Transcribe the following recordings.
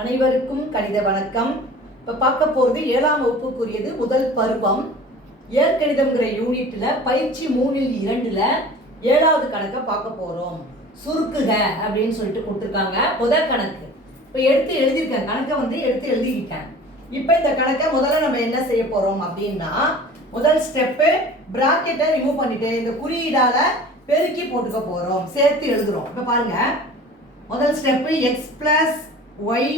அனைவருக்கும் கணித வணக்கம். இப்போ பார்க்க போகிறது ஏழாம் வகுப்புக்குரியது முதல் பருவம். ஏற்கணிதம்ங்கிற யூனிட்டில் பயிற்சி மூணில் இரண்டில் ஏழாவது கணக்கை பார்க்க போகிறோம் சுருக்குக அப்படின்னு சொல்லிட்டு கொடுத்துருக்காங்க. முதல் கணக்கு. இப்போ எடுத்து எழுதியிருக்கேன். கணக்கை வந்து எடுத்து எழுதிக்கிட்டேன். இப்போ இந்த கணக்கை முதல்ல நம்ம என்ன செய்ய போகிறோம் அப்படின்னா முதல் ஸ்டெப்பு பிராக்கெட்டை ரிமூவ் பண்ணிட்டு இந்த குறியீடால பெருக்கி போட்டுக்க போகிறோம் சேர்த்து எழுதுகிறோம் இப்போ பாருங்க. முதல் step X plus Y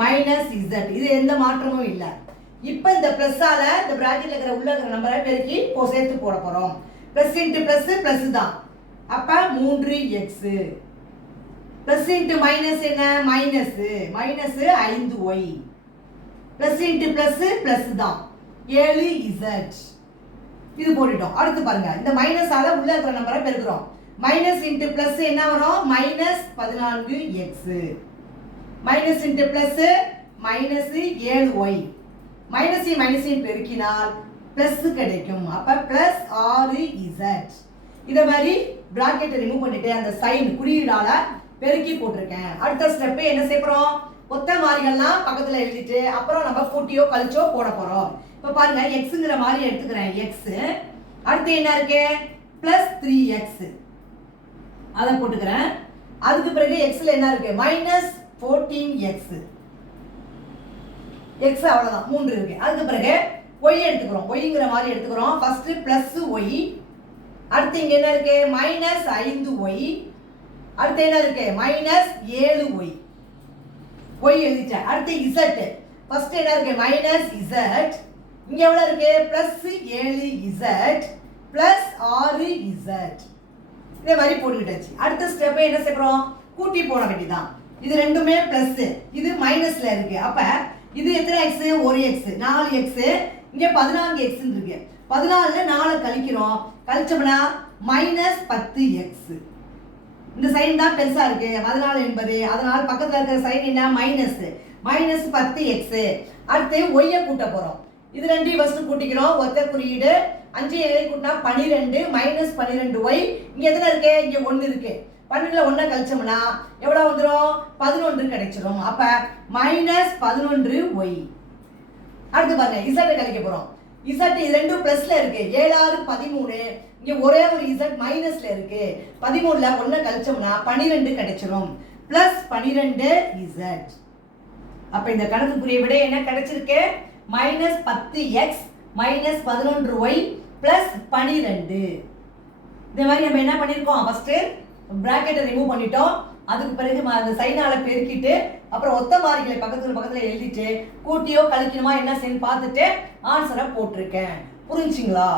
minus Z இது எந்த மாற்றமும் இல்லை. இப்போ இந்த ப்ளஸ்ஸால் இந்த ப்ராஜெக்டில் இருக்கிற உள்ள இருக்கிற நம்பரை பெருக்கி போ சேர்த்து போட போகிறோம் ப்ளஸ் இன்ட்டு ப்ளஸ் ப்ளஸ் தான். அப்போ மூன்று எக்ஸு ப்ளஸ் இன்ட்டு மைனஸ் என்ன? மைனஸ் மைனஸ் ஐந்து Y plus into plus plus தான். ஏழு இசட் இது போட்டுட்டோம். அடுத்து பாருங்க. இந்த மைனஸால உள்ள இருக்கிற நம்பரை பெருக்கிறோம். மைனஸ் இன்ட்டு ப்ளஸ் என்ன வரும்? மைனஸ் பதினான்கு X minus into plus minus ஏழு ஒய் மைனஸையும் மைனஸையும் பெருக்கினால் பிளஸ் கிடைக்கும். அப்ப பிளஸ் ஆறு இசட் இதை மாதிரி பிராக்கெட்டை ரிமூவ் பண்ணிட்டு அந்த சைன் குறியீடால பெருக்கி போட்டிருக்கேன். அடுத்த ஸ்டெப்பு என்ன செய்யறோம் ஒத்த மாறிகள்லாம் பக்கத்துல எழுதிட்டு அப்புறம் நம்ம கூட்டியோ கழிச்சோ போட போறோம். இப்ப பாருங்க எக்ஸுங்கிற மாதிரி எடுத்துக்கிறேன். எக்ஸ் அடுத்து என்ன இருக்கு? பிளஸ் த்ரீ எக்ஸ் அதை போட்டுக்கிறேன். அதுக்கு பிறகு எக்ஸ்ல என்ன இருக்கு? மைனஸ் ஃபோர்டீன் எக்ஸ் எக்ஸ் அவ்வளோதான் மூன்று இருக்கு. அதுக்கு பிறகு ஒய் எடுத்துக்கிறோம். ஒய்ங்கிற மாதிரி எடுத்துக்கிறோம். ஃபஸ்ட்டு ப்ளஸ்ஸு ஒய் அடுத்து இங்கே என்ன இருக்கு? மைனஸ் ஐந்து ஒய் அடுத்து என்ன இருக்கு? மைனஸ் ஏழு ஒய் ஒய் எழுதிட்டேன் அடுத்து இசட்டு ஃபஸ்ட்டு என்ன இருக்கு? மைனஸ் இசட் இங்கே எவ்வளோ இருக்கு? ப்ளஸ்ஸு ஏழு இசட் ப்ளஸ் ஆறு இசட் இதே மாதிரி போட்டுக்கிட்டாச்சு. அடுத்த ஸ்டெப்பை என்ன சேர்க்குறோம் கூட்டி போட வேண்டியதான் இது ரெண்டுமே பிளஸ் இது மைனஸ்ல இருக்கு. அப்ப இது எத்தனை எக்ஸ் ஒரு எக்ஸ் நாலு எக்ஸ் இங்க பதினான்கு எக்ஸ் இருக்கு. பதினாலுல நாலு கழிக்கிறோம். கழிச்சோம்னா மைனஸ் பத்து எக்ஸ் இந்த சைன் தான் பெருசா இருக்கு. பதினாலு என்பது. அதனால் பக்கத்துல இருக்கிற சைன் என்ன? மைனஸ் மைனஸ் பத்து எக்ஸ் அடுத்து ஒய்யை கூட்ட போறோம். இது ரெண்டையும் ஃபர்ஸ்ட் கூட்டிக்கிறோம். ஒத்த குறியீடு. அஞ்சு ஏழை கூட்டினா பனிரெண்டு. மைனஸ் பன்னிரெண்டு ஒய் இங்க எத்தனை இருக்கு? இங்க ஒன்னு இருக்கு. பன்னெண்டுல ஒன்றை கழிச்சோம்னா எவ்வளோ வந்துடும் பதினொன்று கிடைச்சிடும் அப்போ மைனஸ் பதினொன்று ஒய் அடுத்து பாருங்க இசட்டை கழிக்க போகிறோம் இசட் இது ரெண்டும் பிளஸ்ல இருக்கு. ஏழாறு பதிமூணு. இங்கே ஒரே ஒரு இசட் மைனஸ்ல இருக்கு. பதிமூணுல ஒன்றை கழிச்சோம்னா பனிரெண்டு கிடைச்சிரும். ப்ளஸ் பனிரெண்டு இசட் அப்ப இந்த கணக்குக்குரிய விட என்ன கிடைச்சிருக்கு? மைனஸ் பத்து எக்ஸ் மைனஸ் பதினொன்று ஒய் ப்ளஸ் பனிரெண்டு. இந்த மாதிரி நம்ம என்ன பண்ணியிருக்கோம் ஃபஸ்ட்டு பிராக்கெட்டை ரிமூவ் பண்ணிட்டோம். அதுக்கு பிறகு அந்த சைனால பெருக்கிட்டு அப்புறம் ஒத்த மாறிகளை பக்கத்துல பக்கத்துல எழுதிட்டு கூட்டியோ கழிக்கணுமா என்ன செய்யணும் பார்த்துட்டு ஆன்சரை போட்டிருக்கேன். புரிஞ்சுங்களா?